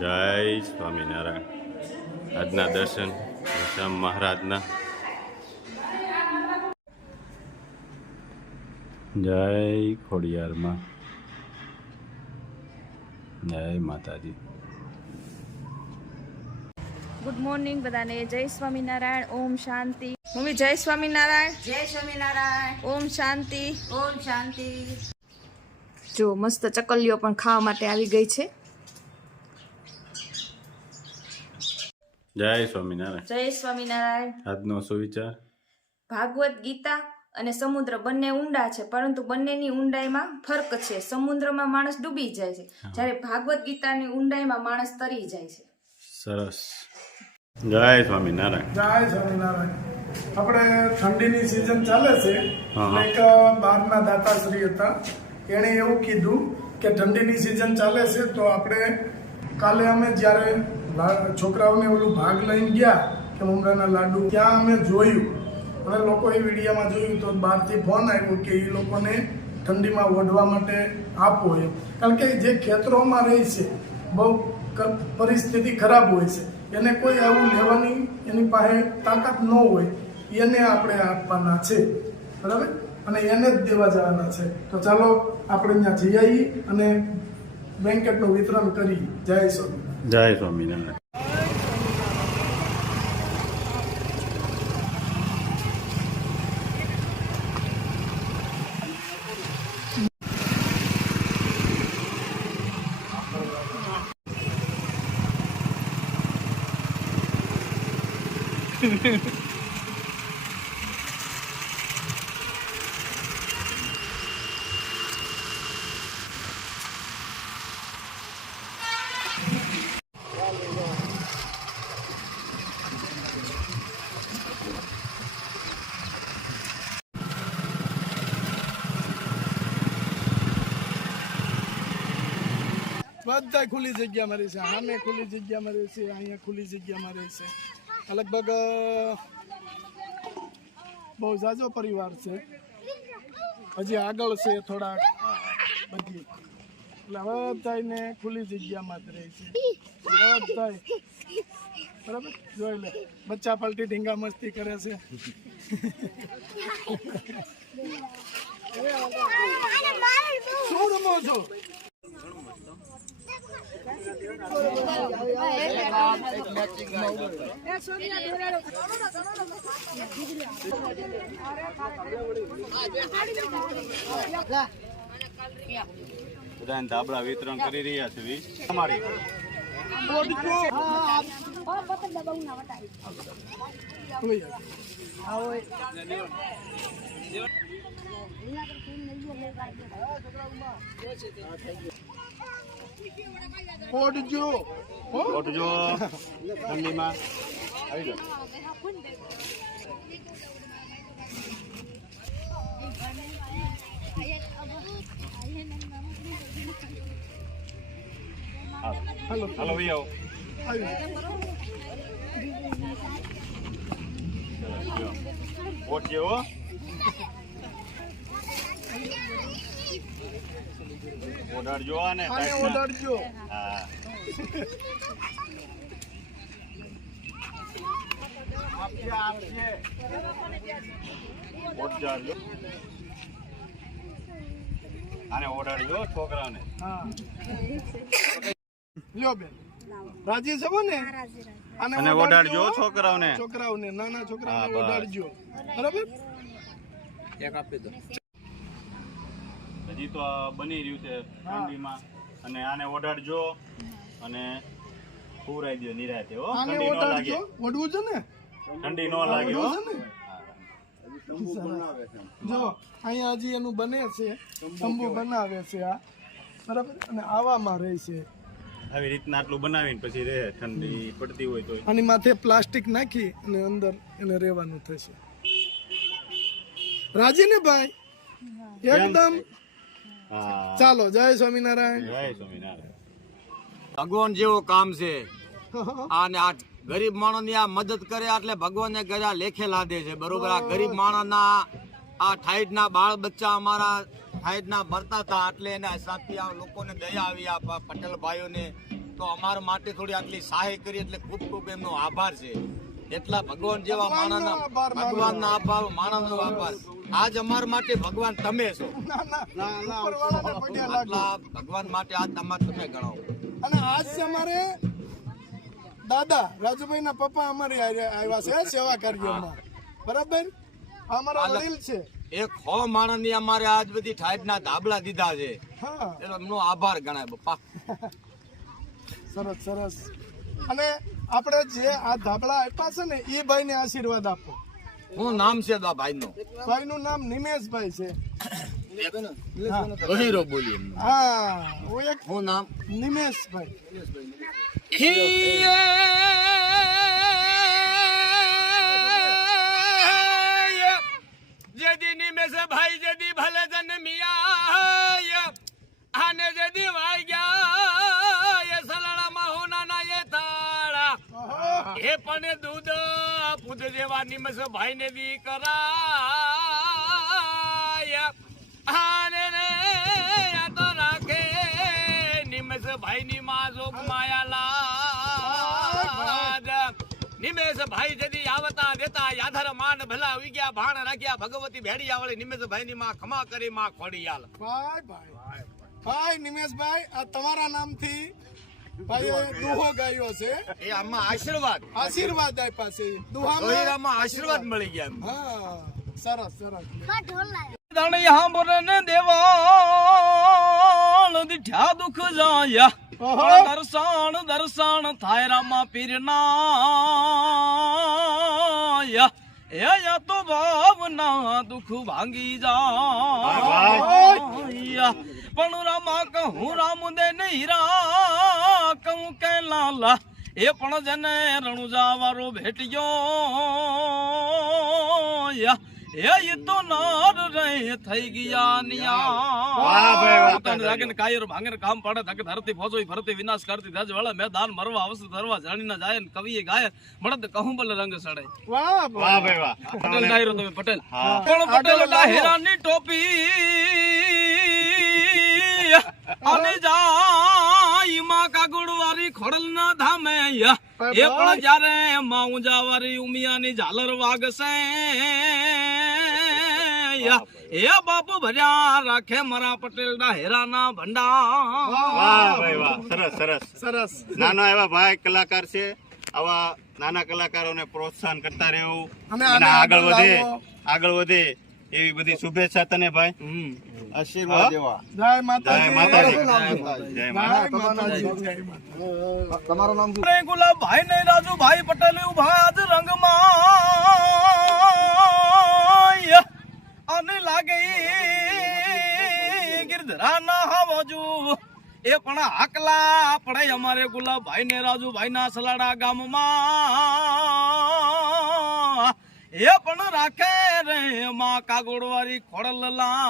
જય સ્વામિનારાયણ. આજના દર્શન શ્યામ મહારાજના. જય ખોડિયારમાં. જય માતાજી. ગુડ મોર્નિંગ બધાને. જય સ્વામિનારાયણ. ઓમ શાંતિ. મમ્મી જય સ્વામિનારાયણ. જય સ્વામિનારાયણ. ઓમ શાંતિ. ઓમ શાંતિ. જો મસ્ત ચકલીઓ પણ ખાવા માટે આવી ગઈ છે. જય સ્વામિનારાયણ. જય સ્વામિનારાયણ. આજનો સુવિચાર. ભાગવત ગીતા અને સમુદ્ર બંને ઊંડા છે, પરંતુ બંનેની ઊંડાઈમાં ફરક છે. સમુદ્રમાં માણસ ડૂબી જાય છે, જ્યારે ભાગવત ગીતાની ઊંડાઈમાં માણસ તરી જાય છે. સરસ. જય સ્વામિનારાયણ. જય સ્વામિનારાયણ. આપણે ઠંડીની સિઝન ચાલે છે. એક બહારના દાતાશ્રી હતા, એણે એવું કીધું કે ઠંડીની સિઝન ચાલે છે તો આપણે કાલે અમે જ્યારે છોકરાઓને ઓલું ભાગ લઈને ગયા કે મમરાના લાડુ, ત્યાં અમે જોયું અને લોકોએ વિડીયોમાં જોયું તો બહારથી ફોન આવ્યો કે એ લોકોને ઠંડીમાં ઓઢવા માટે આપો એમ. કારણ કે જે ખેતરોમાં રહે છે, બહુ પરિસ્થિતિ ખરાબ હોય છે, એને કોઈ આવું લેવાની એની પાસે તાકાત ન હોય, એને આપણે આપવાના છે, બરાબર, અને એને જ દેવા જવાના છે. તો ચાલો આપણે ત્યાં જઈ આવીએ અને બ્લેન્કેટનું વિતરણ કરી. જય સ્વામિનારાયણ. જય સ્વામિનારાયણ. બધા ખુલ્લી જગ્યામાં રહેશે, આમે ખુલ્લી જગ્યામાં રહેશે, અહીંયા ખુલ્લી જગ્યામાં રહેશે. લગભગ બહુ ઝાઝો પરિવાર છે, હજી આગળ છે થોડાક બધી, એટલે બધાને ખુલ્લી જગ્યામાં જ રહે છે બધા, બરાબર. જોઈ લે, બચ્ચા પલટી ઢીંગા મસ્તી કરે છે. શું રમો છો? બધાને ધાબળા વિતરણ કરી રહ્યા છે. અમારી ઓઢજો ઠંડીમાં આવી જાઓ. હાલો ભાઈ આવો. ઓઢજો હો. ઓઢાડજો અને ઓઢાડજો. હા. ઓઢાડજો આને ઓઢાડજો છોકરાને. હા લ્યો બેન, રાજી છો ને? અને ઓઢાડજો છોકરાઓને. નાના છોકરાઓને ઓઢાડજો, બરાબર. એક આપી દો. હજી તો બની રહ્યું છે ઠંડીમાં, અને આને ઓઢાડજો અને પૂરાઈ દો નિરાતે. હો, ઠંડી ન લાગે. ઓઢવું છે ને? ઠંડી ન લાગે. હો, જો અહીંયા હજી એનું બને છે, તંબુ બનાવે છે આ, બરાબર. અને આવામાં રહે છે આવી રીતના આટલું બનાવીને પછી રહે. ઠંડી પડતી હોય તો આની માથે પ્લાસ્ટિક નાખી અને અંદર એને રહેવાનું થશે. રાજી ને ભાઈ? એકદમ. ચાલો, જય સ્વામિનારાયણ. જય સ્વામિનારાયણ. ભગવાન જેવું કામ છે. અને આ ગરીબ માણસની આ મદદ કરે એટલે ભગવાનને ગયા લેખે લાદે છે, બરોબર. આ ગરીબ માણસના આ ઠાઈડના બાળ બચ્ચા અમારા ઠાઈડના મરતા હતા, એટલે એના હિસાબથી આ લોકોને દયા આવી, આ પટેલ ભાઈઓને તો અમારા માટે થોડી આટલી સહાય કરી એટલે ખૂબ ખૂબ એમનો આભાર છે. એટલા ભગવાન જેવા માણસના ભગવાનના આભાર, માણસનો આભાર. આજ અમારા માટે ભગવાન તમે છો. આટલા ભગવાન માટે આજ તમારે તમે ગણાવો. અને આજ છે અમારે દાદા રાજુભાઈ ના પપ્પા અમારી આવ્યા છે સેવા કાર્યમાં. બરાબર, અમારા વડીલ છે. એક 100 માણસની અમારે આજ બધી ઠાઈટના ધાબળા દીધા છે. હા, એમનો આભાર ગણાય બાપા. સરસ સરસ. અને આપણે જે આ ધાબળા આપ્યા છે ને એ ભાઈ ને આશીર્વાદ આપો. શું નામ છે આ ભાઈનું? ભાઈનું નામ નિમેશભાઈ છે. બહીરો બોલી એમનું. હા, એક શું નામ? નિમેશભાઈ. જેદી નિમેશ ભાઈ જેદી ભલે જન્મિયા આને જેદી વાગ્યા એ સલાળામાં હોનાના એ તાળા એ પણ દૂધ પૂધ જેવા નિમેશ ભાઈ ને દી કરાયા આને રે આ તો રાખે નિમેશ ભાઈ ની માં જોગ માયા નિમેશ ભાઈ જદી આવતા દેતા યાધર માન ભલા ઉઈ ગયા ભાણ રાખ્યા ભગવતી ભેડી આવળી નિમેશ ભાઈ ની માં ખમા કરી માં ખોડિયાલ. ભાઈ ભાઈ ભાઈ નિમેશભાઈ, આ તમારા નામથી ભાઈએ દુહો ગાયો છે. એ આમાં આશીર્વાદ આશીર્વાદ આપ્યા છે દુહામાં. ઓહીરામાં આશીર્વાદ મળી ગયા. હા, સરસ સરસ. દાણી હાંભરે ને દેવાણ દીઠ્યા દુઃખ જાયા દર્શન દર્શન થાય રામા પીરના એ તો ભાવના દુઃખ ભાંગી જાય પણ રામા કહું રામ દે હીરા કહું કે લાલા એ પણ જને રણુજા વારો ભેટ્યો એ તો નાર રે થઈ ગયા નિયા કાયર ભાંગર કામ પાડે તકે ધરતી ફોજોઈ ફરતી વિનાશ કરતી ધજ વળે મેદાન મરવા અવશ્ય ધરવા જાણી ના જાય કવિએ ગાય મળદ કહું બલ રંગ સડે. વાહ વાહ ભાઈ વાહ. પટેલ ડાયરો તમે પટેલ પણ પટેલ ડાયરાની ટોપી અને જાય માં કાગુડવારી ખોડલ ના ધામે એ પણ જ્યારે માં ઊંજાવારી ઉમિયાની ઝાલર વાગશે એ બાપુ ભર્યા રાખે મારા પટેલ ના હેરાના ભંડાર. વાહ ભાઈ વાહ. સરસ સરસ સરસ. નાના એવા ભાઈ કલાકાર છે. આવા નાના કલાકારોને પ્રોત્સાહન કરતા રહેવું અને અને આગળ વધે લાવો. આગળ વધે એવી બધી શુભેચ્છા તને ભાઈ. આશીર્વાદ દેવા. જય જય માતાજી. માતાજી. જય જય માતાજી. માતાજી. જય માતાજી. તમારું નામ શું? ગુલાબભાઈ ને રાજુભાઈ પટેલ ઉભા આજ રંગમાં અને લાગે ગિરધરા ના હવાજુ એ પણ હાકલા પડે અમારે ગુલાબભાઈ ને રાજુભાઈ ના સલાડા ગામમાં એ પણ રાખે રે માં કાગોડવારી ખોડલલા.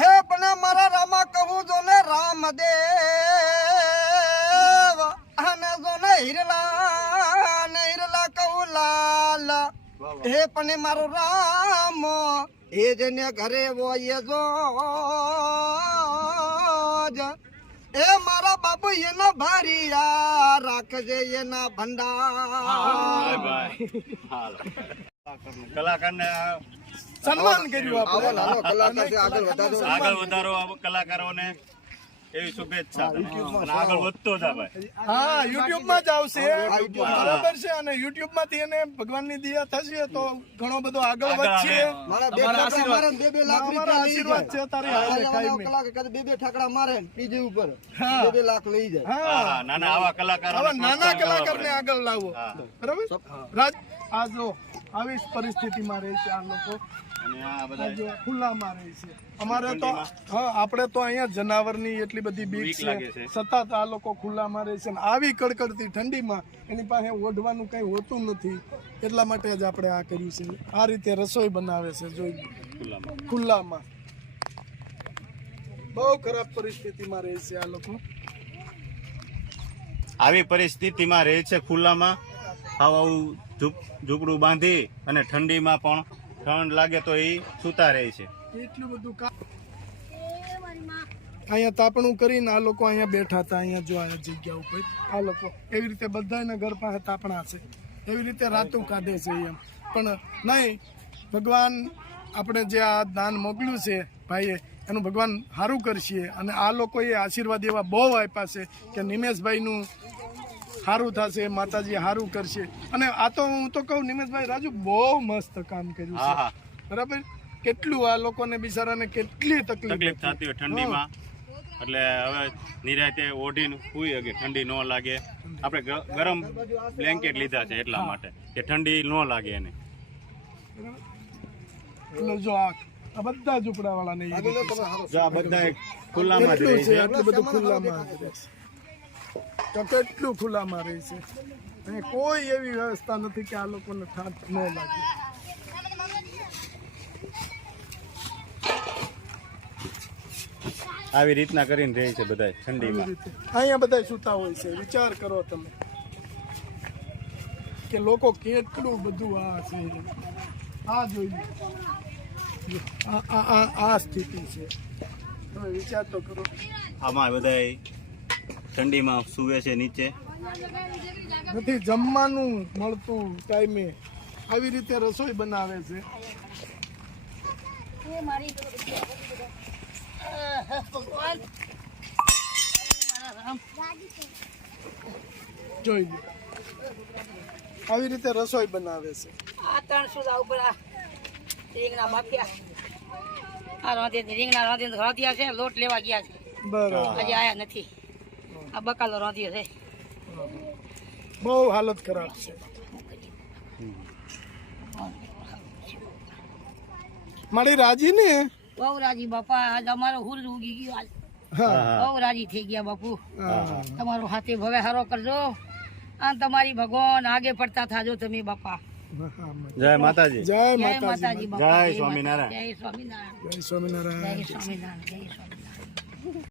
હે પણ મારા રામા કહું જો ને રામદેવ અને જો ને હિરલા કહું લાલ. હે પણ મારો રામ એ જેને ઘરે હોય જો એ મારા બાપુ એના ભારિયા રાખજે એના ભંડાર. કલાકારને સન્માન કર્યું આપણે. આગળ વધારો કલાકારોને એવી શુભેચ્છા અને આગળ વધતો જા ભાઈ. હા, યુટ્યુબ માં જ આવશે. બરાબર છે. અને યુટ્યુબ માંથી એને ભગવાનની દયા થશે તો ઘણો બધો આગળ વધશે. તમારા આશીર્વાદ અમારા આશીર્વાદ છે તારી હારે કાયમી. બે ઠાકડા મારે પીજી ઉપર હા. 2 લાખ લઈ જાય. હા, નાના આવા કલાકારો આવા નાના કલાકારને આગળ લાવો. બરાબર. રાજ આ જો આવી પરિસ્થિતિમાં રહે છે આ લોકો. અને આ બધા જો ખુલ્લામાં રહે છે. અમારે તો હા, આપણે તો અહીંયા જનાવરની એટલી બધી બીક બીક લાગે છે. છે. સતત આ લોકો ખુલ્લામાં રહે છે. અને આવી કડકડતી ઠંડીમાં એની પાસે ઓઢવાનું કઈ હોતું નથી. એટલા માટે જ આપણે આ કર્યું છે. આ રીતે રસોઈ બનાવે છે જોઈ ખુલ્લામાં. બહુ ખરાબ પરિસ્થિતિમાં રહે છે આ લોકો. આવી પરિસ્થિતિમાં રહે છે ખુલ્લામાં. આવું ઝૂંપડું બાંધી અને ઠંડીમાં પણ ઠંડ લાગે તો એ સૂતા રહે છે. એટલું બધું કામ અહીંયા તાપણું કરીને આ લોકો અહીંયા બેઠા હતા. અહીંયા જો આ જગ્યા ઉપર આ લોકો એવી રીતે બધાના ઘર પાસે તાપણા છે, એવી રીતે રાતું કાઢે છે એમ. પણ નહીં, ભગવાન આપણે જે આ દાન મોકલ્યું છે ભાઈએ એનું ભગવાન સારું કરશે. અને આ લોકોએ આશીર્વાદ એવા બહુ આપ્યા છે કે નિમેશભાઈનું સારું થશે, માતાજી સારું કરશે. અને આ તો હું તો કહું નિમેશભાઈ રાજુ બહુ મસ્ત કામ કર્યું છે, બરાબર. કેટલું આ લોકોને બિચારાને કેટલી તકલીફ થતી હોય ઠંડીમાં, એટલે હવે નિરાતે ઓઢીને સુઈ શકે, ઠંડી ન લાગે. આપણે ગરમ બ્લેન્કેટ લીધા છે એટલા માટે કે ઠંડી ન લાગે એને. એટલે જો આ બધા ઝૂંપડાવાળાને જો આ બધા ખુલ્લામાં જ રહે છે. આટલું બધું ખુલ્લામાં જ રહે છે, તો કેટલું ખુલ્લામાં રહે છે. અહીં કોઈ એવી વ્યવસ્થા નથી કે આ લોકોને ઠાઠ ન લાગે. આવી રીતના કરીને રહે છે બધા ઠંડીમાં. અહીંયા બધા સૂતા હોય છે. વિચાર કરો તમે કે લોકો કેટલું બધું આ છે. આ જોઈ લો, આ સ્થિતિ છે. તમે વિચાર તો કરો. આમાં બધા ઠંડીમાં સૂવે છે નીચે. નથી જમવાનું મળતું ટાઈમે, આવી રીતે રસોઈ બનાવે છે. જોઈ લો, આવી રીતે રસોઈ બનાવે છે. આ 300 ઉપર આ રીંગણા બાફ્યા, આ રીંગણા રાંધ્યા છે, લોટ લેવા ગયા છે, બરાબર. હજી આયા નથી. આ બકાલો રાંધ્યો છે. બહુ હાલત ખરાબ છે. મારી રાજી ને બહુ રાજી બાપા, આજ અમારો હુર ઉગી ગયો. આજ બહુ રાજી થઈ ગયા બાપુ. તમારો હાથે ભવે હારો કરજો, અને તમારી ભગવાન આગે પડતા થાજો તમે બાપા. જય માતાજી. જય જય માતાજી, માતાજી બાપા. જય સ્વામિનારાયણ. જય સ્વામિનારાયણ. જય સ્વામિનારાયણ. જય સ્વામિનારાયણ. જય સ્વામિનારાયણ.